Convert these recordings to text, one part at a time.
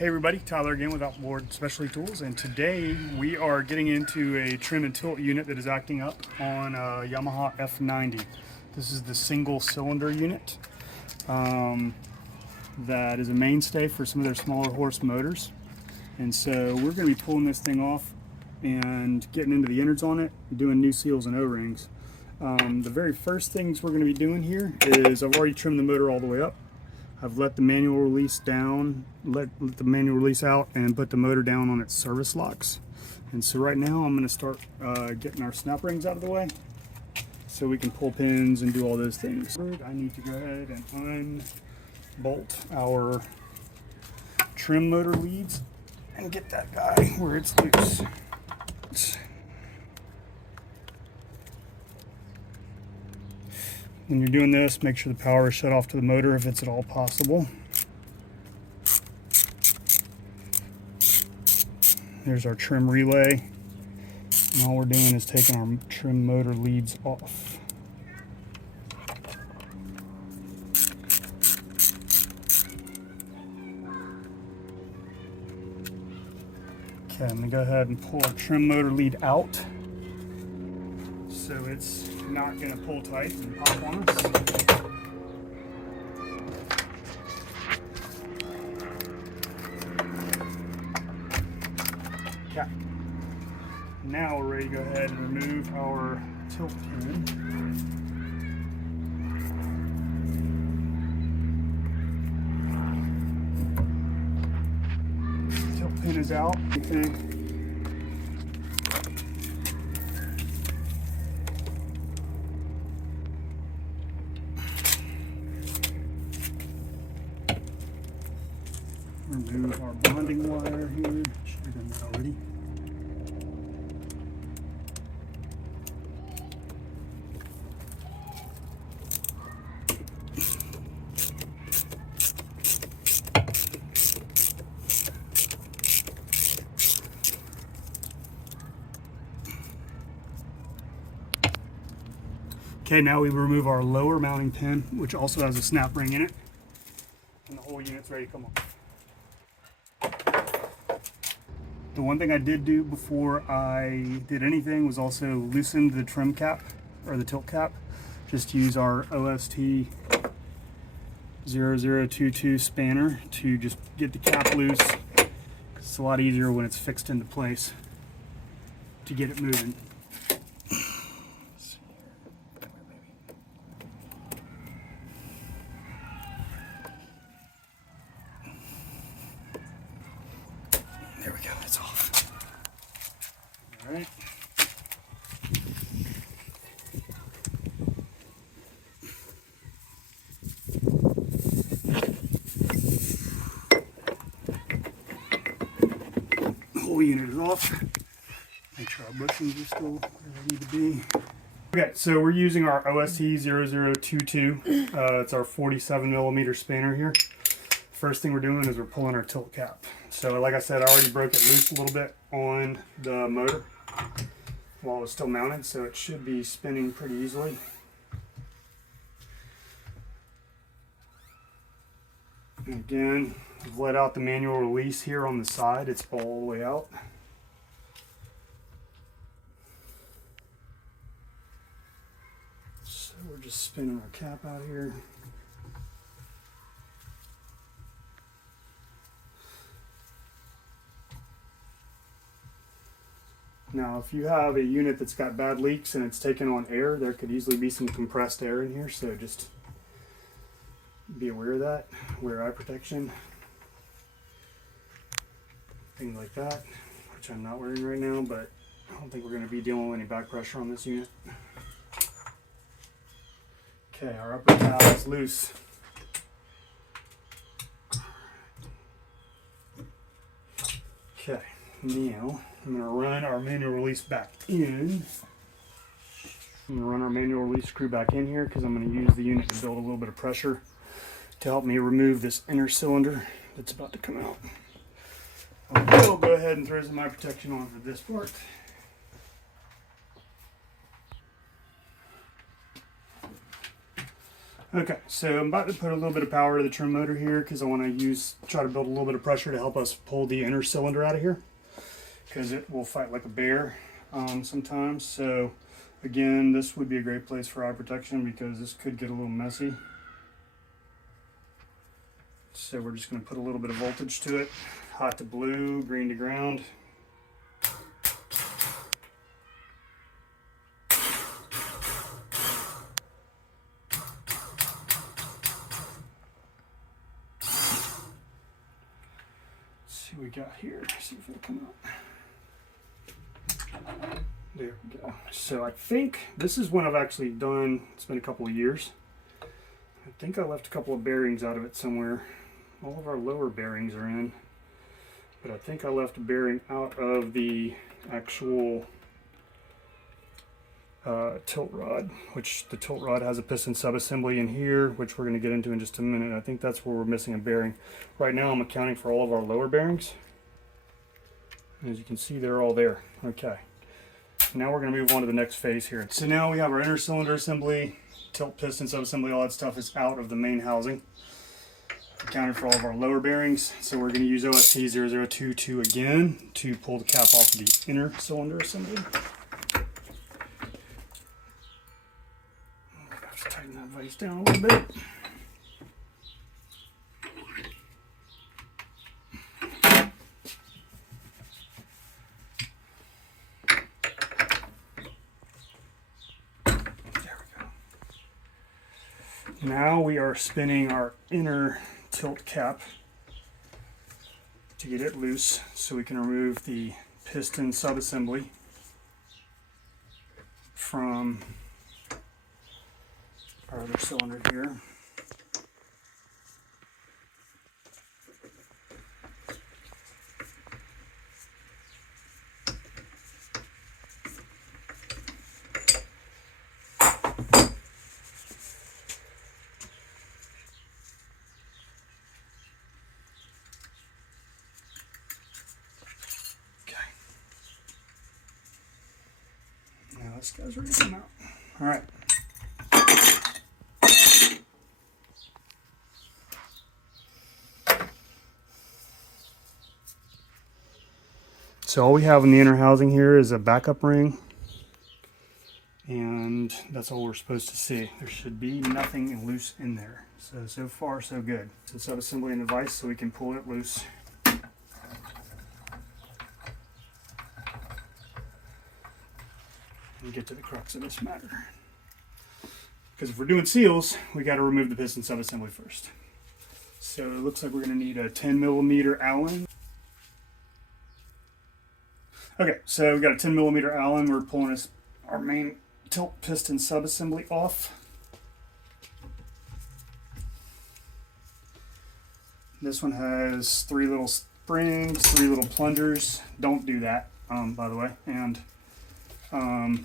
Hey everybody, Tyler again with Outboard Specialty Tools, and today we are getting into a trim and tilt unit that is acting up on a Yamaha F90. This is the single cylinder unit that is a mainstay for some of their smaller horse motors. And so we're going to be pulling this thing off and getting into the innards on it, doing new seals and O-rings. The very first things we're going to be doing here is I've already trimmed the motor all the way up. I've let the manual release down, let the manual release out, and put the motor down on its service locks. And so right now I'm going to start getting our snap rings out of the way so we can pull pins and do all those things. I need to go ahead and unbolt our trim motor leads and get that guy where it's loose. When you're doing this, make sure the power is shut off to the motor if it's at all possible. There's our trim relay. And all we're doing is taking our trim motor leads off. Okay, I'm going to go ahead and pull our trim motor lead out so it's not going to pull tight and pop on us. Okay. Now we're ready to go ahead and remove our tilt pin. Tilt pin is out. Okay. Remove our bonding wire here. Should have done that already. Okay, now we remove our lower mounting pin, which also has a snap ring in it, and the whole unit's ready to come off. The one thing I did do before I did anything was also loosen the trim cap, or the tilt cap. Just use our OST 0022 spanner to just get the cap loose. It's a lot easier when it's fixed into place to get it moving. There we go, it's off. All right. The whole unit is off. Make sure our bushings are still where they need to be. Okay, so we're using our OST 0022. It's our 47 millimeter spanner here. First thing we're doing is we're pulling our tilt cap. So like I said, I already broke it loose a little bit on the motor while it was still mounted, so it should be spinning pretty easily. And again, I've let out the manual release here on the side. It's all the way out. So we're just spinning our cap out here. Now, if you have a unit that's got bad leaks and it's taking on air, there could easily be some compressed air in here, so just be aware of that. Wear eye protection, things like that, which I'm not wearing right now, but I don't think we're going to be dealing with any back pressure on this unit. Okay, our upper tab is loose. Okay, now I'm going to run our manual release back in. I'm going to run our manual release screw back in here because I'm going to use the unit to build a little bit of pressure to help me remove this inner cylinder that's about to come out. I'll go ahead and throw some eye protection on for this part. Okay, so I'm about to put a little bit of power to the trim motor here because I want to try to build a little bit of pressure to help us pull the inner cylinder out of here, because it will fight like a bear sometimes. So again, this would be a great place for eye protection because this could get a little messy. So we're just going to put a little bit of voltage to it. Hot to blue, green to ground. See what we got here. See if it'll come out. There we go. So I think this is one I've actually done. It's been a couple of years. I think I left a couple of bearings out of it somewhere. All of our lower bearings are in, but I think I left a bearing out of the actual tilt rod, which the tilt rod has a piston subassembly in here, which we're going to get into in just a minute. I think that's where we're missing a bearing. Right now I'm accounting for all of our lower bearings. As you can see, they're all there. Okay. Now we're going to move on to the next phase here. So now we have our inner cylinder assembly, tilt piston subassembly, all that stuff is out of the main housing. Accounted for all of our lower bearings. So we're going to use OST0022 again to pull the cap off of the inner cylinder assembly. Just tighten that vise down a little bit. Now we are spinning our inner tilt cap to get it loose so we can remove the piston subassembly from our other cylinder here. This guy's ready to come out. All right. So all we have in the inner housing here is a backup ring, and that's all we're supposed to see. There should be nothing loose in there. So far so good. So subassembly in the vise so we can pull it loose. And get to the crux of this matter. Because if we're doing seals, we got to remove the piston subassembly first. So it looks like we're going to need a 10mm Allen. Okay, so we got a 10mm Allen. We're pulling our main tilt piston subassembly off. This one has 3 little springs, 3 little plungers. Don't do that, by the way. And it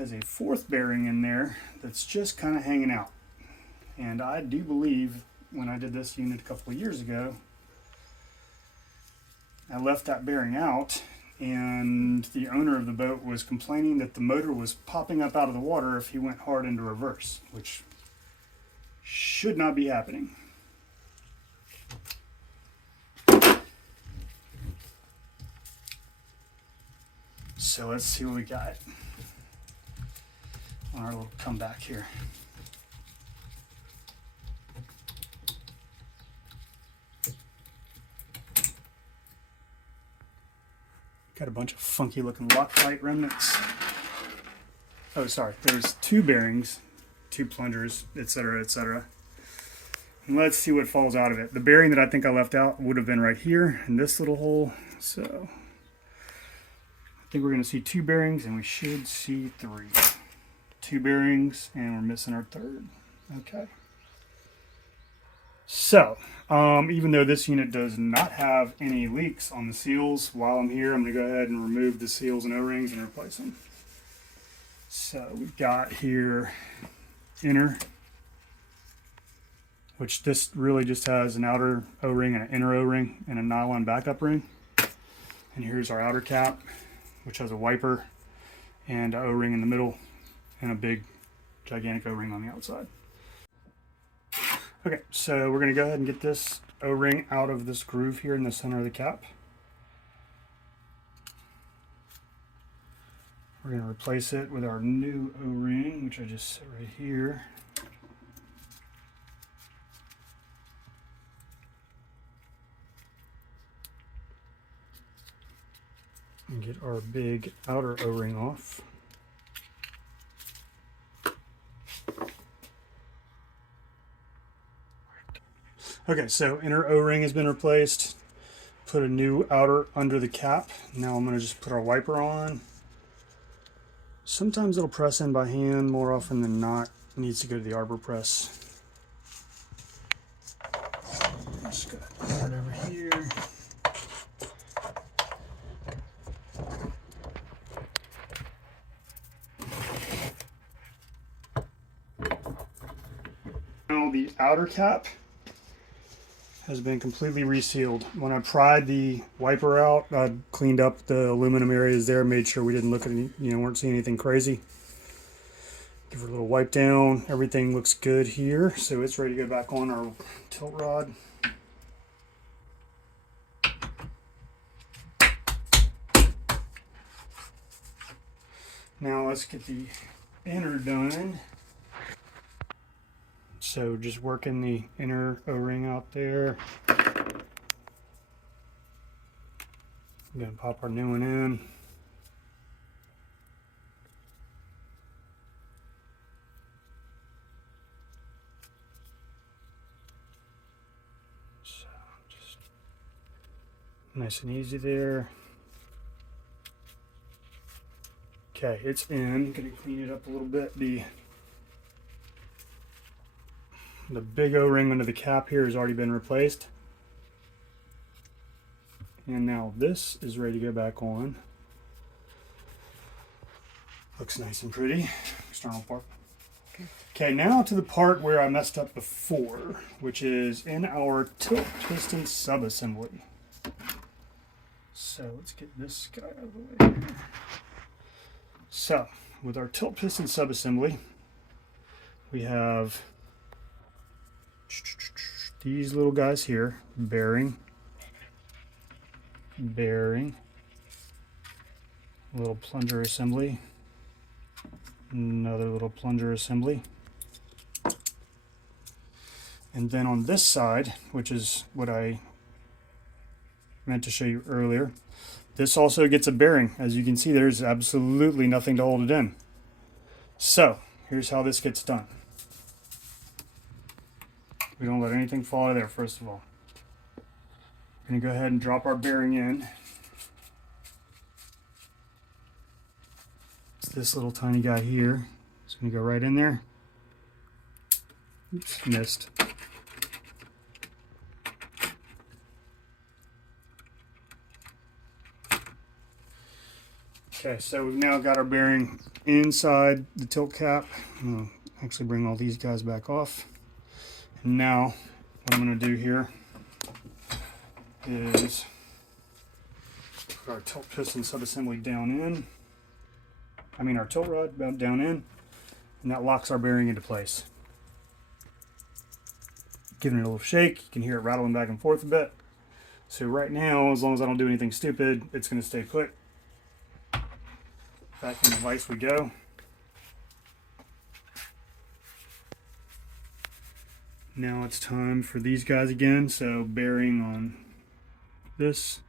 has a 4th bearing in there that's just kind of hanging out. And I do believe when I did this unit a couple of years ago, I left that bearing out, and the owner of the boat was complaining that the motor was popping up out of the water if he went hard into reverse, which should not be happening. So let's see what we got on our little comeback here. Got a bunch of funky looking Loctite remnants. Oh, sorry, there's 2 bearings, 2 plungers, etc., etc. And let's see what falls out of it. The bearing that I think I left out would have been right here in this little hole. So I think we're going to see 2 bearings, and we should see 3. 2 bearings, and we're missing our 3rd. Okay. So, even though this unit does not have any leaks on the seals, while I'm here, I'm going to go ahead and remove the seals and O-rings and replace them. So we've got here inner, which this really just has an outer O-ring and an inner O-ring and a nylon backup ring. And here's our outer cap, which has a wiper and an O-ring in the middle and a big gigantic O-ring on the outside. Okay, so we're going to go ahead and get this O-ring out of this groove here in the center of the cap. We're going to replace it with our new O-ring, which I just set right here. And get our big outer O-ring off. Okay, so inner O-ring has been replaced. Put a new outer under the cap. Now I'm going to just put our wiper on. Sometimes it'll press in by hand, more often than not it needs to go to the arbor press. Just got that over here. Now the outer cap has been completely resealed. When I pried the wiper out, I cleaned up the aluminum areas there, made sure we didn't look at any, weren't seeing anything crazy. Give her a little wipe down. Everything looks good here, so it's ready to go back on our tilt rod. Now let's get the inner done. So just working the inner O-ring out there. I'm gonna pop our new one in. So just nice and easy there. Okay, it's in. Gonna clean it up a little bit. The big O-ring under the cap here has already been replaced. And now this is ready to go back on. Looks nice and pretty. External part. Okay, now to the part where I messed up before, which is in our tilt piston subassembly. So let's get this guy out of the way here. So with our tilt piston subassembly, we have these little guys here, bearing, little plunger assembly, another little plunger assembly, and then on this side, which is what I meant to show you earlier, this also gets a bearing. As you can see, there's absolutely nothing to hold it in. So here's how this gets done. We don't let anything fall out of there, first of all. We're going to go ahead and drop our bearing in. It's this little tiny guy here. It's going to go right in there. Oops, missed. Okay, so we've now got our bearing inside the tilt cap. I'm going to actually bring all these guys back off. Now, what I'm going to do here is put our tilt piston subassembly down in. Our tilt rod down in, and that locks our bearing into place. Giving it a little shake, you can hear it rattling back and forth a bit. So right now, as long as I don't do anything stupid, it's going to stay put. Back in the vise we go. Now it's time for these guys again, so bearing on this.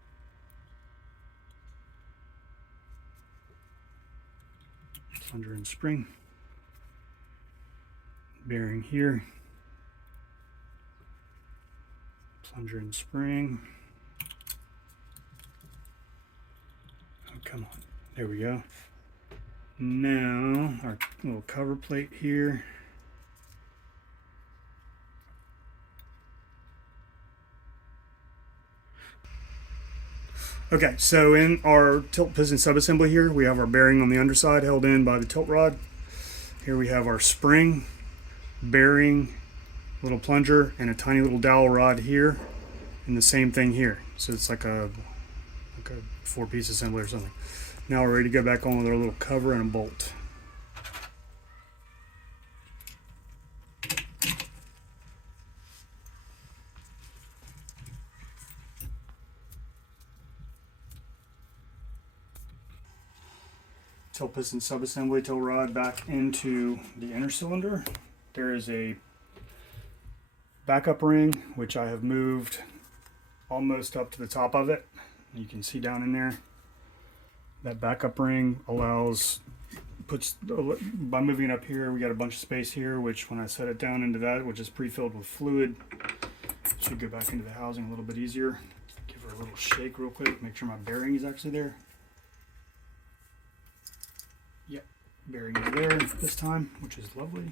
Plunger and spring. Bearing here. Plunger and spring. Oh, come on. There we go. Now our little cover plate here. Okay, so in our tilt piston subassembly here, we have our bearing on the underside held in by the tilt rod. Here we have our spring, bearing, little plunger, and a tiny little dowel rod here, and the same thing here. So it's like a 4-piece assembly or something. Now we're ready to go back on with our little cover and a bolt. tail piston subassembly tail rod back into the inner cylinder. There is a backup ring which I have moved almost up to the top of it. You can see down in there. That backup ring by moving it up here, we got a bunch of space here, which when I set it down into that, which is pre-filled with fluid, should go back into the housing a little bit easier. Give her a little shake real quick, make sure my bearing is actually there. Yep, bearing is there this time, which is lovely.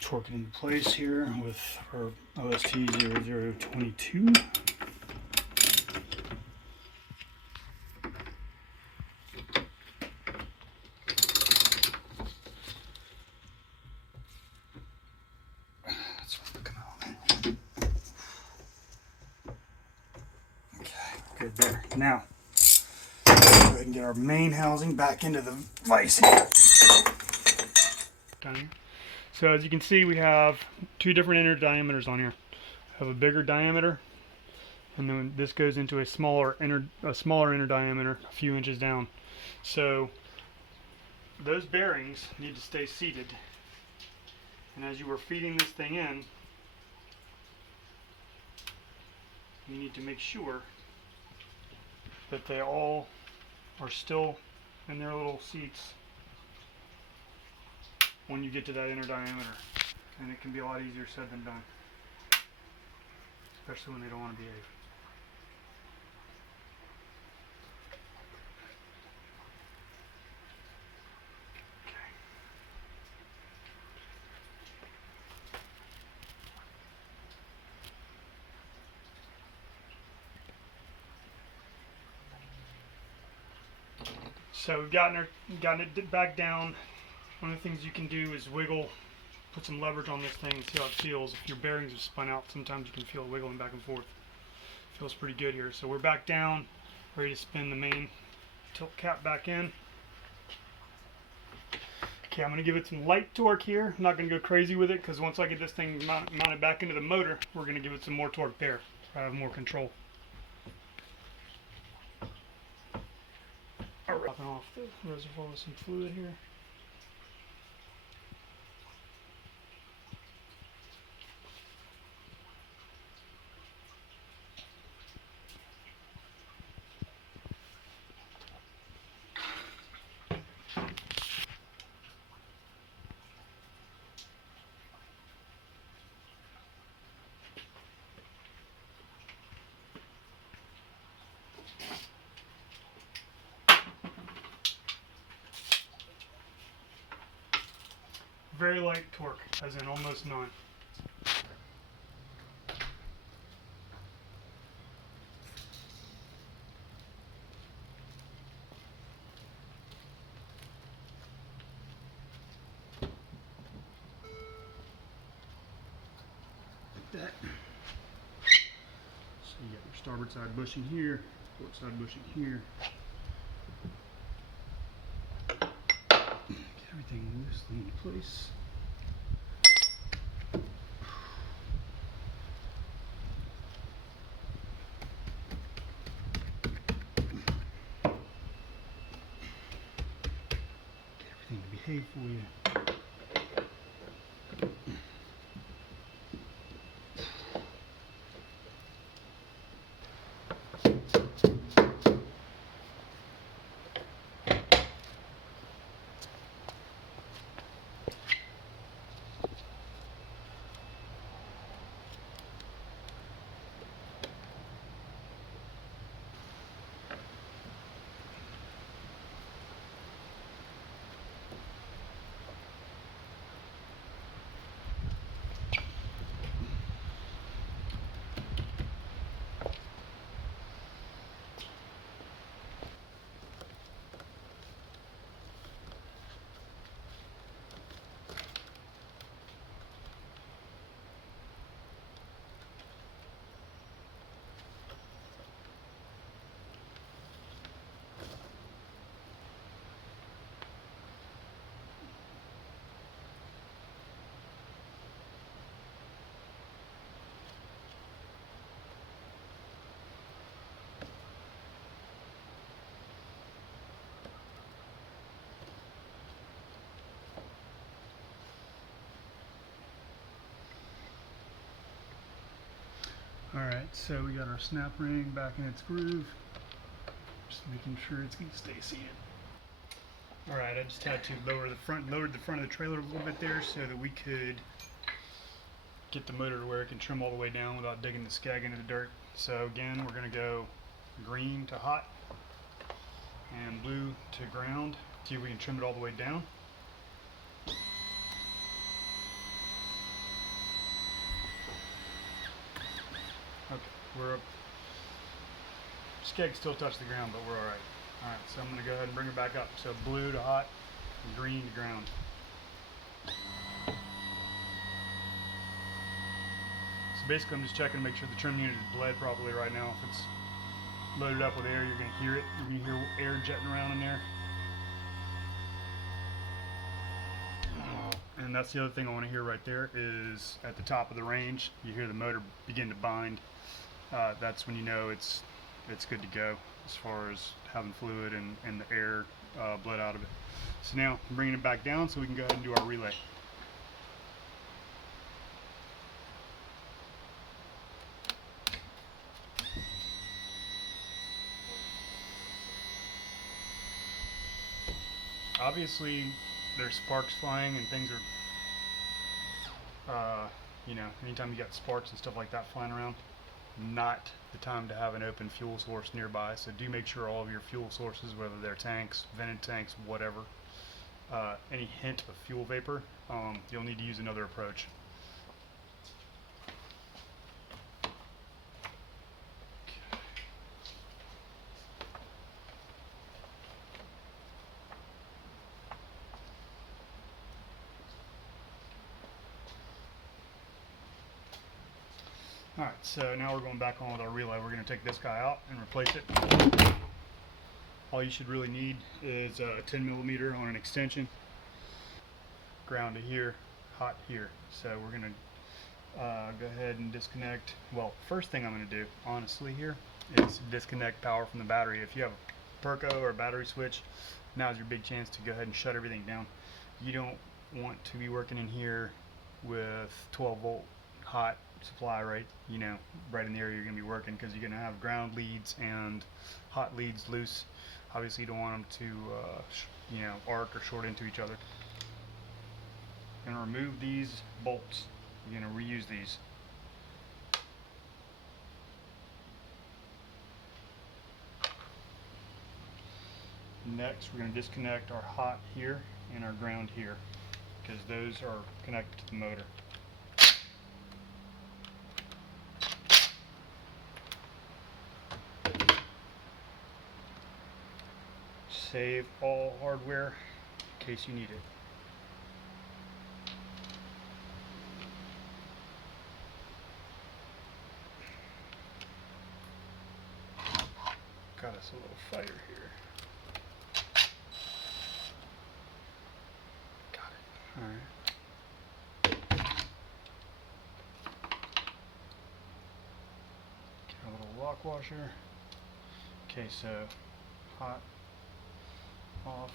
Torque it into place here with our OST0022. That's what I'm looking at. Okay, good there. Now, go ahead and get our main housing back into the vise here. So as you can see, we have two different inner diameters on here. I have a bigger diameter, and then this goes into a smaller inner diameter, a few inches down. So those bearings need to stay seated. And as you were feeding this thing in, you need to make sure that they all are still in their little seats when you get to that inner diameter. And it can be a lot easier said than done, especially when they don't want to behave. Okay. So we've gotten it back down. One of the things you can do is put some leverage on this thing and see how it feels. If your bearings are spun out, sometimes you can feel it wiggling back and forth. Feels pretty good here. So we're back down, ready to spin the main tilt cap back in. Okay, I'm going to give it some light torque here. I'm not going to go crazy with it because once I get this thing mounted back into the motor, we're going to give it some more torque there. I have more control. Alright, popping off the reservoir with some fluid here. Very light torque, as in almost none. Like that. So you got your starboard side bushing here, port side bushing here. Everything loosely in place. Get everything to behave for you. Alright, so we got our snap ring back in its groove. Just making sure it's going to stay seated. Alright, I just had to lowered the front of the trailer a little bit there so that we could get the motor to where it can trim all the way down without digging the skag into the dirt. So again, we're going to go green to hot and blue to ground. See if we can trim it all the way down. Okay, we're up. Skeg still touched the ground, but we're alright. Alright, so I'm going to go ahead and bring it back up. So blue to hot, and green to ground. So basically I'm just checking to make sure the trim unit is bled properly right now. If it's loaded up with air, you're going to hear it. You're going to hear air jetting around in there. And that's the other thing I want to hear right there is at the top of the range, you hear the motor begin to bind. That's when you know it's good to go as far as having fluid and the air bled out of it. So now I'm bringing it back down so we can go ahead and do our relay. Obviously there's sparks flying and things are, you know, anytime you got sparks and stuff like that flying around, not the time to have an open fuel source nearby. So do make sure all of your fuel sources, whether they're tanks, vented tanks, whatever, any hint of fuel vapor, you'll need to use another approach. Alright, so now we're going back on with our relay. We're going to take this guy out and replace it. All you should really need is a 10mm on an extension. Ground to here, hot here. So we're going to go ahead and disconnect. Well, first thing I'm going to do, honestly, here is disconnect power from the battery. If you have a Perco or a battery switch, now's your big chance to go ahead and shut everything down. You don't want to be working in here with 12-volt hot supply right in the area you're going to be working, because you're going to have ground leads and hot leads loose. Obviously you don't want them to arc or short into each other. Going to remove these bolts. You're going to reuse these. Next we're going to disconnect our hot here and our ground here, because those are connected to the motor. Save all hardware in case you need it. Got us a little fire here. Got it. Alright. Get a little lock washer. Okay, so hot, off.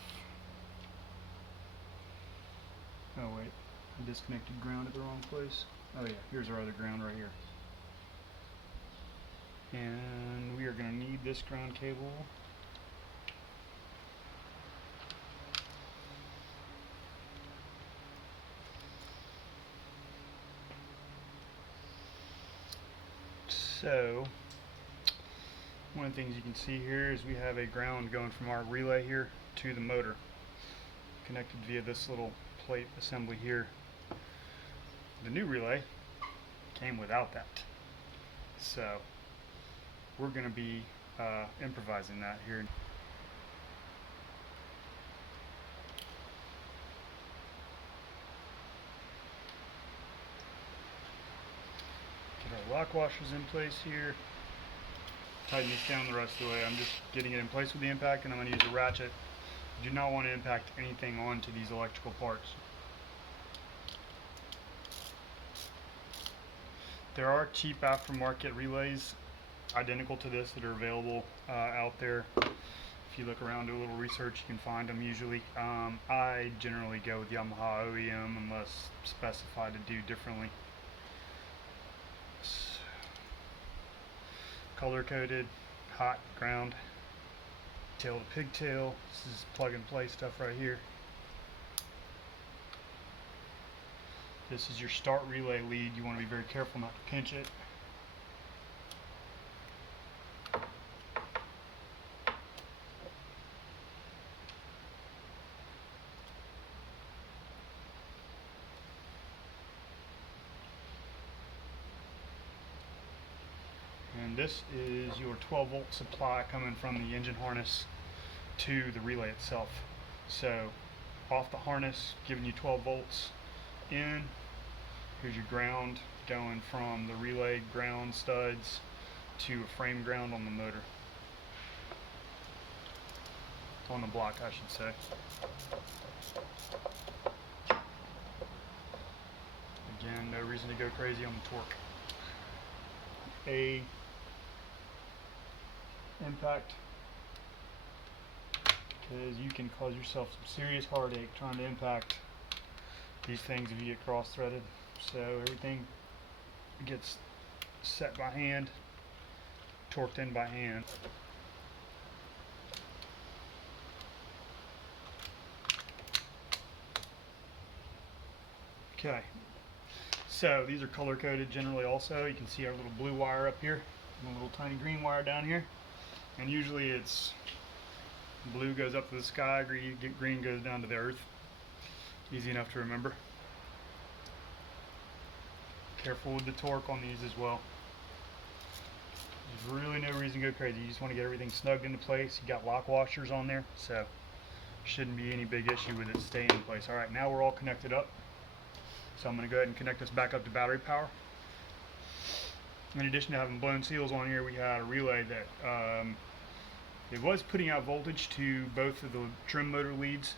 Oh wait, I disconnected ground at the wrong place. Oh yeah, here's our other ground right here. And we are going to need this ground cable. So one of the things you can see here is we have a ground going from our relay here to the motor, connected via this little plate assembly here. The new relay came without that, so we're going to be improvising that here. Get our lock washers in place here. Tighten this down the rest of the way. I'm just getting it in place with the impact, and I'm going to use a ratchet. You do not want to impact anything onto these electrical parts. There are cheap aftermarket relays identical to this that are available out there. If you look around, do a little research, you can find them usually. I generally go with Yamaha OEM unless specified to do differently. color coded, hot ground, tail to pigtail. This is plug and play stuff right here. This is your start relay lead. You want to be very careful not to pinch it. And this is your 12-volt supply coming from the engine harness to the relay itself. So off the harness, giving you 12 volts in. Here's your ground going from the relay ground studs to a frame ground on the motor. On the block, I should say. Again, no reason to go crazy on the torque. A impact, because you can cause yourself some serious heartache trying to impact these things if you get cross-threaded. So everything gets set by hand, torqued in by hand. Okay, so these are color coded generally also. You can see our little blue wire up here and a little tiny green wire down here. And usually it's blue goes up to the sky, green goes down to the earth. Easy enough to remember. Careful with the torque on these as well. There's really no reason to go crazy. You just want to get everything snugged into place. You got lock washers on there, so shouldn't be any big issue with it staying in place. Alright, now we're all connected up. So I'm going to go ahead and connect this back up to battery power. In addition to having blown seals on here, we had a relay that it was putting out voltage to both of the trim motor leads,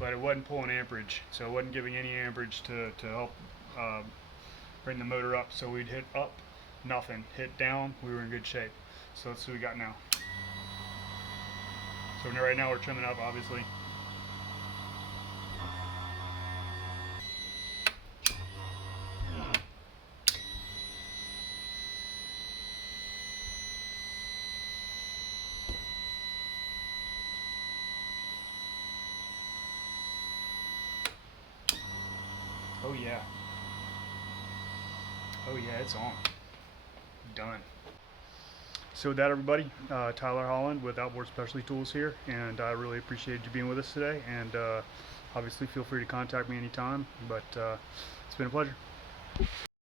but it wasn't pulling amperage, so it wasn't giving any amperage to help bring the motor up. So we'd hit up, nothing. Hit down, we were in good shape. So let's see what we got now. So right now we're trimming up, obviously. Oh yeah. Oh yeah, it's on. Done. So with that, everybody, Tyler Holland with Outboard Specialty Tools here, and I really appreciate you being with us today, and obviously feel free to contact me anytime, but it's been a pleasure.